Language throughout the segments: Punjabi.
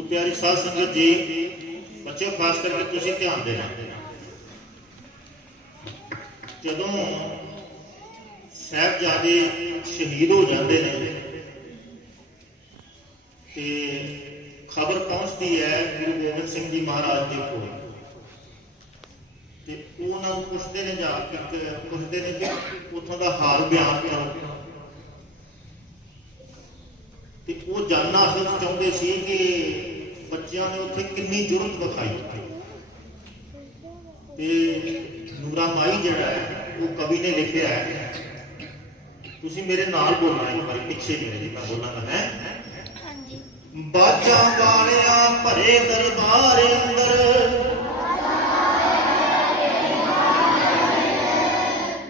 ਗੁਰੂ ਪਿਆਰੀ ਸਾਧ ਸੰਗਤ ਜੀ, ਬੱਚਿਓ, ਖਾਸ ਕਰਕੇ ਤੁਸੀਂ ਧਿਆਨ ਦੇਣਾ। ਜਦੋਂ ਸਾਹਿਬਜ਼ਾਦੇ ਸ਼ਹੀਦ ਹੋ ਜਾਂਦੇ ਨੇ, ਤੇ ਖਬਰ ਪਹੁੰਚਦੀ ਹੈ ਗੁਰੂ ਗੋਬਿੰਦ ਸਿੰਘ ਜੀ ਮਹਾਰਾਜ ਦੇ ਕੋਲ। ਤੇ ਉਹਨਾਂ ਨੂੰ ਪੁੱਛਦੇ ਨੇ ਜਾ ਕੇ ਪੁੱਛਦੇ ਨੇ ਕਿ ਉਥੋਂ ਦਾ ਹਾਲ ਬਿਆਨ ਕਰੋ। ਤੇ ਉਹ ਜਾਨਣਾ ਅਸਲ ਚਾਹੁੰਦੇ ਸੀ ਕਿ ਬੱਚਿਆਂ ਨੇ ਉੱਥੇ ਕਿੰਨੀ ਜੁਰਤ ਵਿਖਾਈ। ਤੇ ਨੂਰਾ ਮਾਈ ਜਿਹੜਾ ਹੈ ਉਹ ਕਵੀ ਨੇ ਲਿਖਿਆ ਹੈ। ਤੁਸੀਂ ਮੇਰੇ ਨਾਲ ਬੋਲਣਾ ਇੱਕ ਵਾਰੀ ਪਿੱਛੇ ਮੇਰੇ ਜੀ ਮੈਂ ਬੋਲਾਂਗਾ ਹੈ। ਹਾਂਜੀ। ਬਾਜਾਂ ਵਾਲਿਆਂ ਭਰੇ ਦਰਬਾਰ ਅੰਦਰ।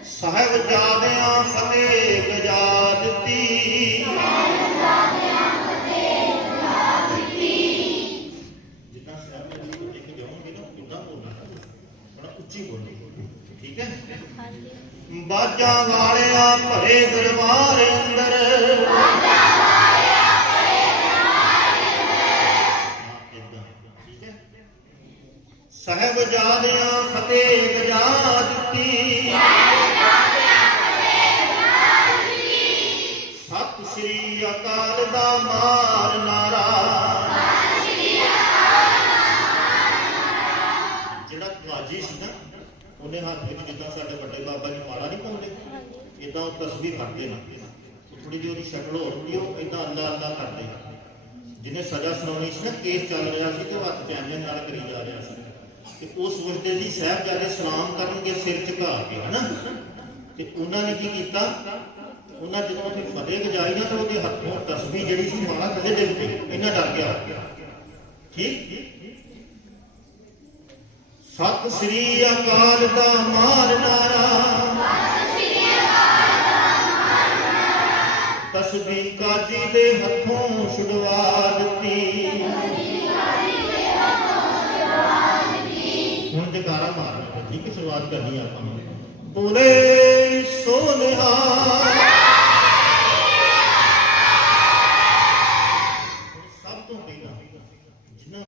ਸਾਹਿਬ ਜਾਦਿਆਂ ਫਤਿਹ ਗਜਾ ਦਿੱਤੀ। ਜਿੱਦਾਂ ਸਾਹਿਬ ਜੀ ਨੂੰ ਲਿਖ ਜਾਓਗੇ ਨਾ ਉਦਾਂ ਬੋਲਣਾ ਹੈ ਬੜਾ ਉੱਚੀ ਬੋਲਣੀ ਠੀਕ ਹੈ? ਹਾਂਜੀ। ਬਾਜਾਂ ਵਾਲਿਆਂ ਭਰੇ ਦਰਬਾਰ ਅੰਦਰ। ਠੀਕ ਹੈ? ਸਾਹਿਬਜ਼ਾਦਿਆਂ ਫਤਿਹ ਗਜਾ ਦਿੱਤੀ। ਸਤਿ ਸ੍ਰੀ ਅਕਾਲ ਦਾ ਮਾਰ ਉਹਨੇ ਹੱਥ ਵਿੱਚ ਜਿੱਦਾਂ ਸਾਡੇ ਵੱਡੇ ਬਾਬਾ ਜੀ ਮਾਲਾ ਨਹੀਂ ਪਾਉਂਦੇ ਇਦਾਂ ਉਹ ਤਸਬੀਹ ਕਰਦੇ ਨਾ। ਥੋੜੀ ਜਿਹੀ ਉਹਦੀ ਸ਼ਕਲ ਹੋਰ ਹੁੰਦੀ ਉਹ ਇਦਾਂ ਅੱਲਾ ਅੱਲਾ ਕਰਦੇ ਜਿਹਨੇ ਸਜ਼ਾ ਸੁਣਾਉਣੀ ਸੀ ਨਾ ਕੇਸ ਚੱਲ ਰਿਹਾ ਸੀ ਤੇ ਉਹ ਹੱਥ ਚੈਨੇ ਨਾਲ ਕਰੀ ਜਾ ਰਿਹਾ ਸੀ। ਤੇ ਉਹ ਸੋਚਦੇ ਸੀ ਸਾਹਿਬਜ਼ਾਦੇ ਸਲਾਮ ਕਰਨਗੇ ਸਿਰ ਝੁਕਾ ਕੇ ਹਨਾ? ਤੇ ਉਹਨਾਂ ਨੇ ਕੀ ਕੀਤਾ? ਉਹਨਾਂ ਜਦੋਂ ਉਹਦੀ ਫਤਿਹ ਗਜਾਈ ਨਾ ਤਾਂ ਉਹਦੇ ਹੱਥੋਂ ਤਸਬੀਹ ਜਿਹੜੀ ਸੀ ਮਾਲਾ ਥੱਲੇ ਡਿੱਗ ਪਈ। ਇਹਨਾਂ ਡਰ ਗਿਆ। ਠੀਕ? ਸਤਿ ਸ੍ਰੀ ਅਕਾਲ ਦਾ ਮਾਰ ਨਾਰਾ। ਤਸਬੀਹ ਕਾਜੀ ਦੇ ਹੱਥੋਂ ਛੁਡਵਾ ਦਿੱਤੀ। ਹੁਣ ਜਕਾਰਾ ਮਾਰਨਾ ਠੀਕ ਹੈ, ਸ਼ੁਰੂਆਤ ਕਰਨੀ ਆਪਾਂ ਬੋਲੇ